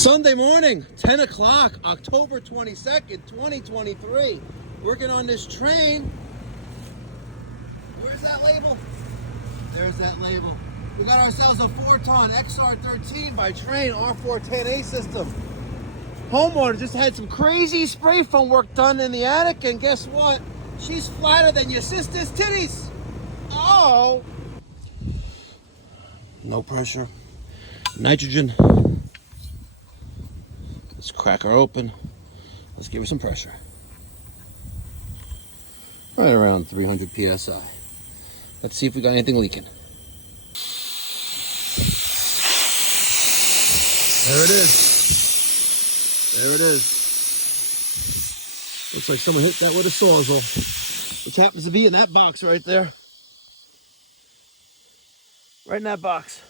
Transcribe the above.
Sunday morning, 10 o'clock, October 22nd, 2023. Working on this train. Where's that label? There's that label. We got ourselves a 4-ton XR13 by Train R410A system. Homeowner just had some crazy spray foam work done in the attic, and guess what? She's flatter than your sister's titties. Oh! No pressure. Nitrogen. Let's crack her open. Let's give her some pressure. Right around 300 PSI. Let's see if we got anything leaking. There it is. There it is. Looks like someone hit that with a sawzall, which happens to be in that box right there. Right in that box.